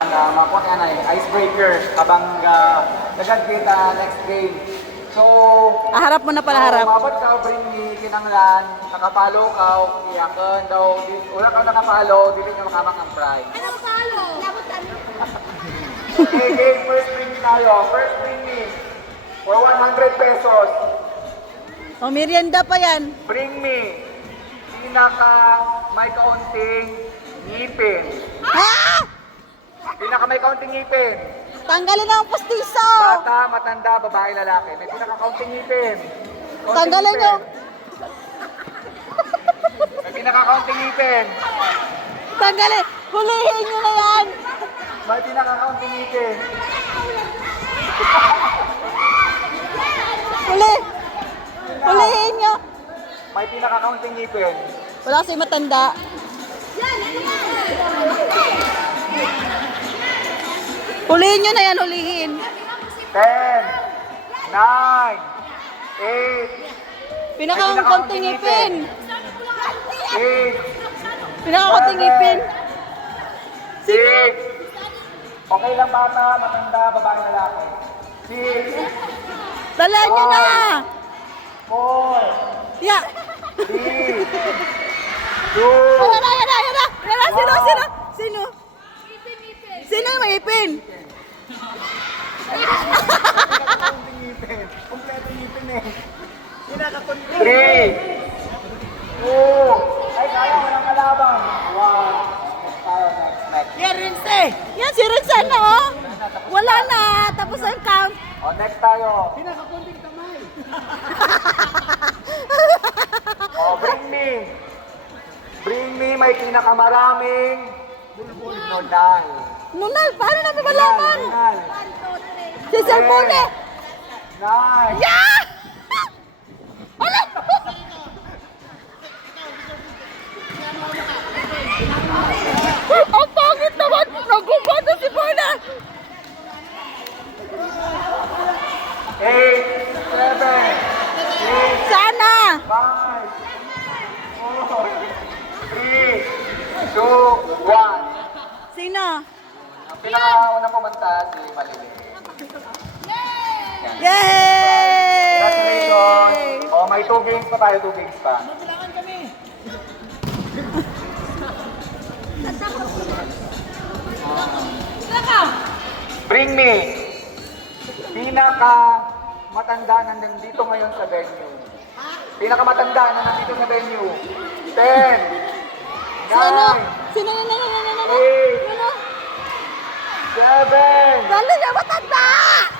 Makuha ka na icebreaker habang nagad kita next game. So, Harap mo na pala, harap. mabot ka, bring me, kinanglan, nakapalo ka, iyakan daw, wala kang nakapalo, dili nyo makamang ang prize. Ano palo? Labot kami. Okay, game, first bring me tayo. First bring me for 100 pesos. O, merienda pa yan. Bring me, pinaka may kaunting ngipin. Ah! Pinaka may kaunting ngipin. Tanggalin na ang postiso. Bata, matanda, babae, lalaki. May pinaka-kaunting ngipin. Kaunting Tanggalin ngipin. nyo. May pinaka-kaunting ngipin. Tanggalin. Hulihin nyo na yan. May pinaka-kaunting ngipin. Huli. Hulihin nyo. May pinaka-kaunting ngipin. Wala kasi matanda. Hulihin nyo na yan, hulihin. 10, 9, 8, Pinakakunting ngipin. 8, Pinakakunting ngipin. 6. Okay lang bata, matanda, babae, lalaki. 6, Dala nyo na. 4, Ya. 3, 2, Ayan na, ayan na, ayan na. Ayan na, sino, sino? Sino? Sino yung may ipin? pinaka-kaunting ngipin. Kompleto ngipin eh. Pinaka-kaunting. 3, 2, ay kaya, walang kalaban. 1, tayo, next. Yan, Rinse. Yan, si Rinse na, oh. Wala na. Tapos ang count. O, next tayo. Pinaka-kaunting kamay. O, bring me. Bring me, may pinakamaraming nunal. Nunal, paano namin malaman? Nunal. Si Sir Mune. 9, Yeah! Wala! Ang pangit naman! Nagumba na si Muna! 8, 7, 6, Sana! 5, 4, 3, 2, 1. Sino? Ang pinakaunang pumunta si Malili. Yay! Congratulations! O, may 2 games pa tayo, 2 games pa. Bring me! Pinaka matanda na nandito ngayon sa venue. Pinaka matanda na nandito sa venue. 10, 9, Sino? Sino? Sino? 7, Dali niya matanda!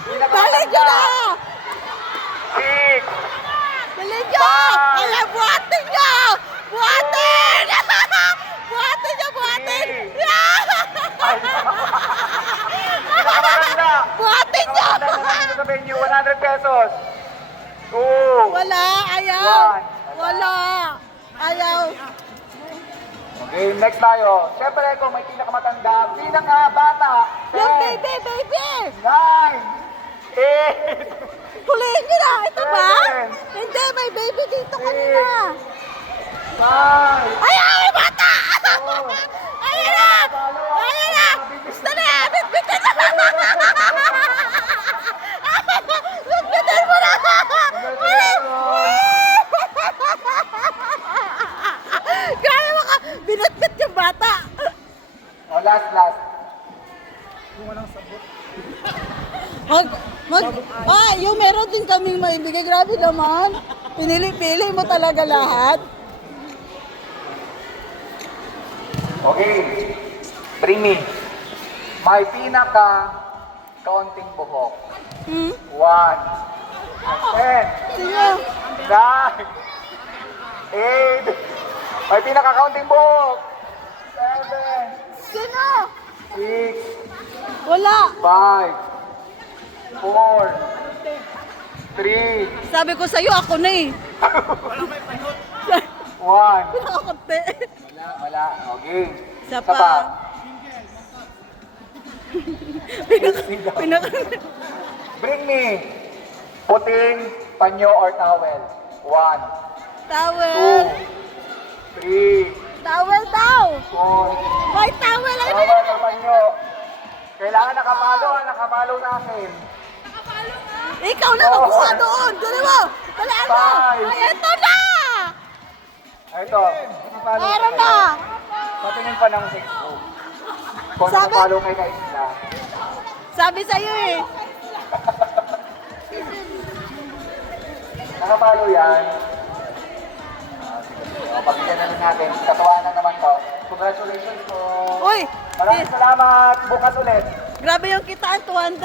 Dali niyo na! 6, Dali niyo! Ay, buhatin niyo! Buhatin! Buhatin niyo, buhatin! Pinakamatanda! Buhatin niyo! Pinakamatanda na nandito sa venue, 100 pesos. 2, Wala, ayaw! Wala! Ayaw! Okay, next tayo. Siyempre kung may pinakamatanda, pinakabata. Yung 10, baby, baby! 9, 8, Hulihin niyo na! Ito ba? Seven. Hindi, may baby dito kanina! 5, Ayaw! May bata! Ayan na! Ayan na! Gusto na! Bitbitin na! Bitbitin mo na! Grabe mo ka! Binitbit yung bata! O, last. Yung meron din kaming maibigay. Grabe naman. Pinili-pili mo talaga lahat. Okay, bring me. May pinaka kaunting buhok. 1, 10, Sino? 9, 8, may pinaka-kaunting buhok. 7, Sino? 6, Wala. 5, 4, 3, Sabi ko sa'yo, ako na eh. 1. Pinakakunti. Wala. Okay. Isa pa. Bring me puting panyo or towel. 1, Towel. 2, 3, Towel daw. 4, May towel. Ano towel or panyo. Kailangan nakapalo sa akin. Ikaw na magkuha doon. Dali mo. Dali ano? Bye. Ay, ito na! Ito, nakapalo Meron kayo. na. Patingin pa ng Facebook. Kung Sabi- nakapalo kay Kaisla. Sabi sa'yo eh. Nakapalo yan. Pagkita na rin natin. Katawanan naman to. Congratulations po. Uy, Maraming salamat. Bukas ulit. grabe yung kitaan, 200.